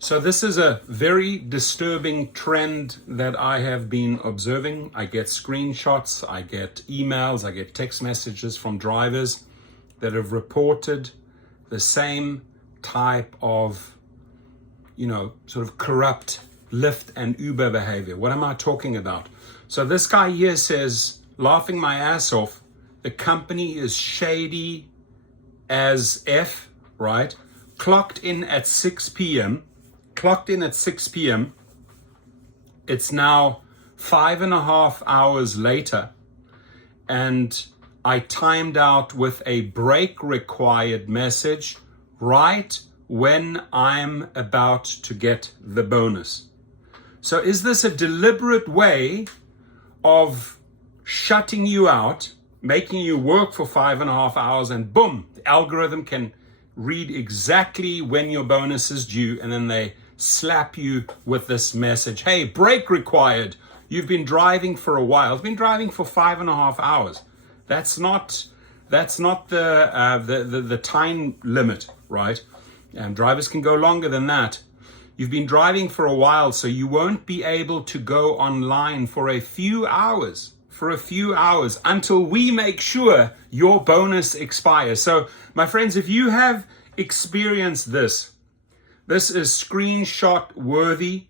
So this is a very disturbing trend that I have been observing. I get screenshots, I get emails, I get text messages from drivers that have reported the same type of, sort of corrupt Lyft and Uber behavior. What am I talking about? So this guy here says, laughing my ass off, the company is shady as F, right? Clocked in at 6 p.m. It's now 5.5 hours later, and I timed out with a break required message right when I'm about to get the bonus. So is this a deliberate way of shutting you out, making you work for 5.5 hours, and boom, the algorithm can read exactly when your bonus is due, and then they slap you with this message. Hey, break required. You've been driving for a while. I've been driving for 5.5 hours. That's not the time limit, right? Drivers can go longer than that. You've been driving for a while, so you won't be able to go online for a few hours until we make sure your bonus expires. So, my friends, if you have experienced this is screenshot worthy.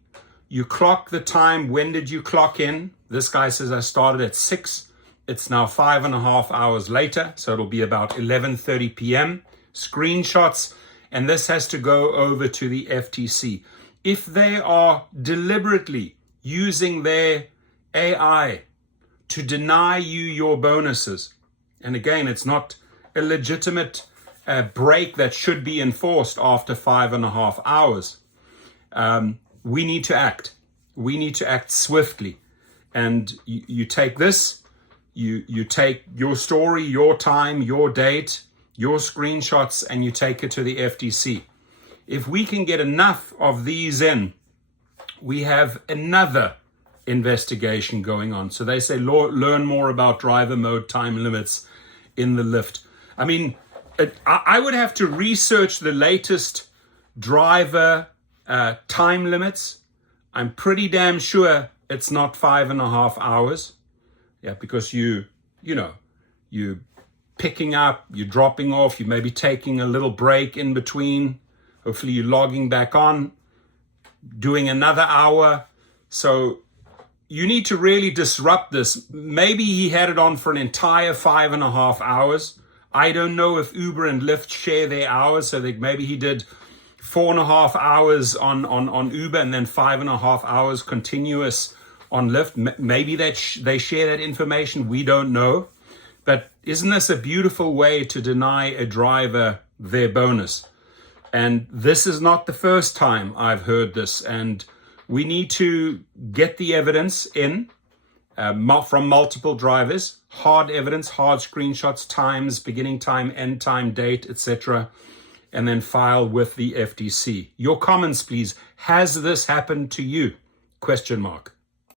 You clock the time. When did you clock in? This guy says I started at 6. It's now 5.5 hours later, so it'll be about 11:30 p.m. Screenshots, and this has to go over to the FTC. If they are deliberately using their AI to deny you your bonuses, and again, it's not a legitimate break that should be enforced after 5.5 hours, we need to act. We need to act swiftly. And you take this, you take your story, your time, your date, your screenshots, and you take it to the FTC. If we can get enough of these in, we have another investigation going on. So they say learn more about driver mode time limits in the Lyft. I mean, I would have to research the latest driver time limits. I'm pretty damn sure it's not 5.5 hours. Yeah, because you picking up, you're dropping off, you may be taking a little break in between. Hopefully you're logging back on, doing another hour. So you need to really disrupt this. Maybe he had it on for an entire 5.5 hours. I don't know if Uber and Lyft share their hours, so maybe he did 4.5 hours on Uber and then 5.5 hours continuous on Lyft. Maybe they share that information. We don't know. But isn't this a beautiful way to deny a driver their bonus? And this is not the first time I've heard this. And we need to get the evidence in from multiple drivers, hard evidence, hard screenshots, times, beginning time, end time, date, etc., and then file with the FTC. Your comments, please. Has this happened to you? ?